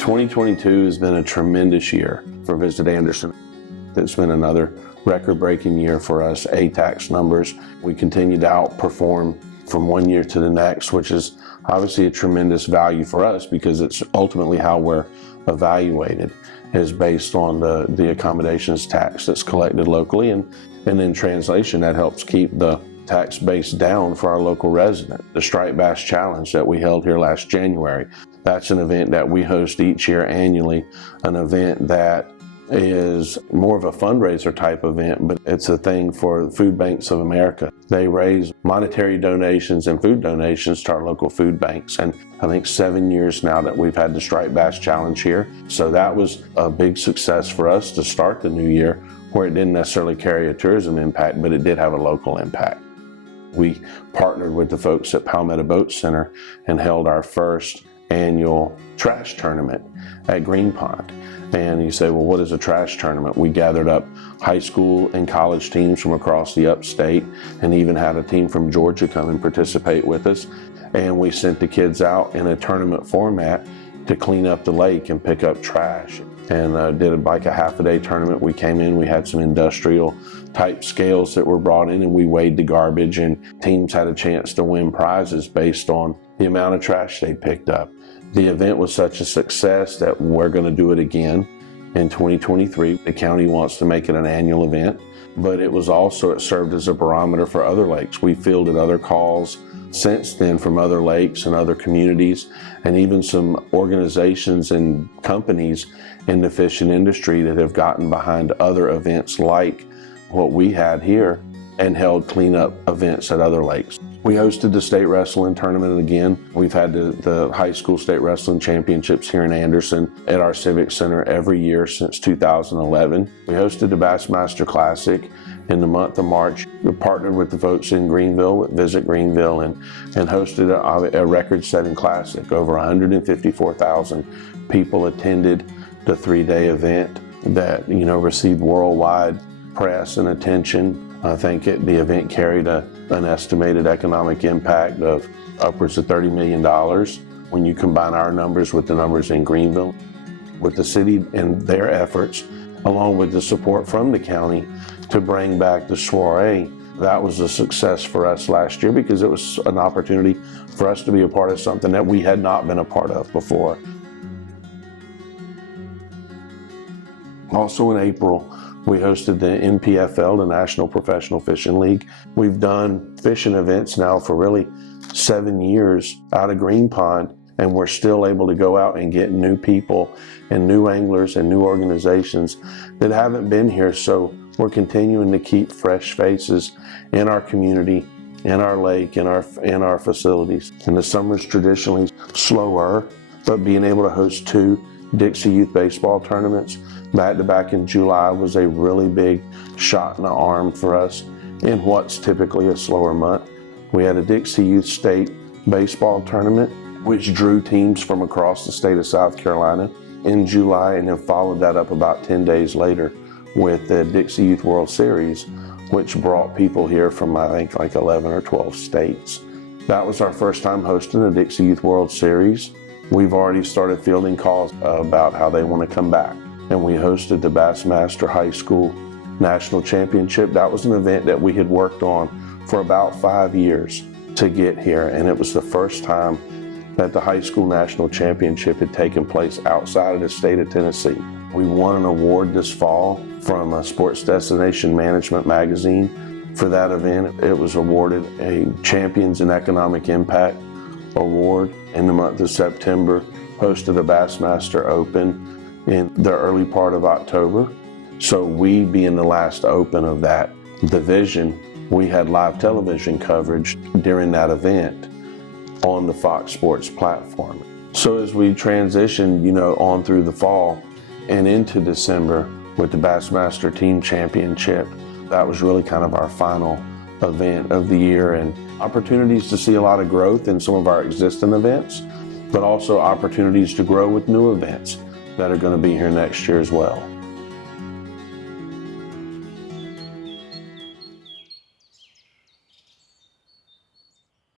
2022 has been a tremendous year for Visit Anderson. It's been another record-breaking year for us. ATAX numbers, we continue to outperform from one year to the next, which is obviously a tremendous value for us because it's ultimately how we're evaluated, is based on the accommodations tax that's collected locally, and in translation that helps keep the tax base down for our local resident. The Striped Bass Challenge that we held here last January, that's an event that we host each year annually, an event that is more of a fundraiser type event, but it's a thing for Food Banks of America. They raise monetary donations and food donations to our local food banks, and I think 7 years now that we've had the Striped Bass Challenge here. So that was a big success for us to start the new year, where it didn't necessarily carry a tourism impact, but it did have a local impact. We partnered with the folks at Palmetto Boat Center and held our first annual trash tournament at Green Pond. And you say, well, what is a trash tournament? We gathered up high school and college teams from across the upstate, and even had a team from Georgia come and participate with us. And we sent the kids out in a tournament format to clean up the lake and pick up trash. And did like a half-a-day tournament. We came in, we had some industrial type scales that were brought in, and we weighed the garbage, and teams had a chance to win prizes based on the amount of trash they picked up. The event was such a success that we're going to do it again in 2023. The county wants to make it an annual event, but it served as a barometer for other lakes. We fielded other calls since then from other lakes and other communities, and even some organizations and companies in the fishing industry that have gotten behind other events like what we had here and held cleanup events at other lakes. We hosted the state wrestling tournament again. We've had the high school state wrestling championships here in Anderson at our Civic Center every year since 2011. We hosted the Bassmaster Classic in the month of March. We partnered with the folks in Greenville with Visit Greenville and hosted a record-setting classic. Over 154,000 people attended the 3-day event that received worldwide press and attention. I think the event carried an estimated economic impact of upwards of $30 million when you combine our numbers with the numbers in Greenville. With the city and their efforts, along with the support from the county to bring back the soiree, that was a success for us last year because it was an opportunity for us to be a part of something that we had not been a part of before. Also in April, we hosted the NPFL, the National Professional Fishing League. We've done fishing events now for really 7 years out of Green Pond, and we're still able to go out and get new people and new anglers and new organizations that haven't been here. So we're continuing to keep fresh faces in our community, in our lake, in our facilities. And the summer's traditionally slower, but being able to host 2 Dixie Youth Baseball tournaments back-to-back in July was a really big shot in the arm for us in what's typically a slower month. We had a Dixie Youth State Baseball Tournament, which drew teams from across the state of South Carolina in July, and then followed that up about 10 days later with the Dixie Youth World Series, which brought people here from, I think, like 11 or 12 states. That was our first time hosting the Dixie Youth World Series. We've already started fielding calls about how they want to come back. And we hosted the Bassmaster High School National Championship. That was an event that we had worked on for about 5 years to get here. And it was the first time that the High School National Championship had taken place outside of the state of Tennessee. We won an award this fall from Sports Destination Management magazine for that event. It was awarded a Champions in Economic Impact award in the month of September, hosted a Bassmaster Open in the early part of October. So we, being the last Open of that division, we had live television coverage during that event on the Fox Sports platform. So as we transitioned, on through the fall and into December with the Bassmaster Team Championship, that was really kind of our final event of the year, and opportunities to see a lot of growth in some of our existing events, but also opportunities to grow with new events that are going to be here next year as well.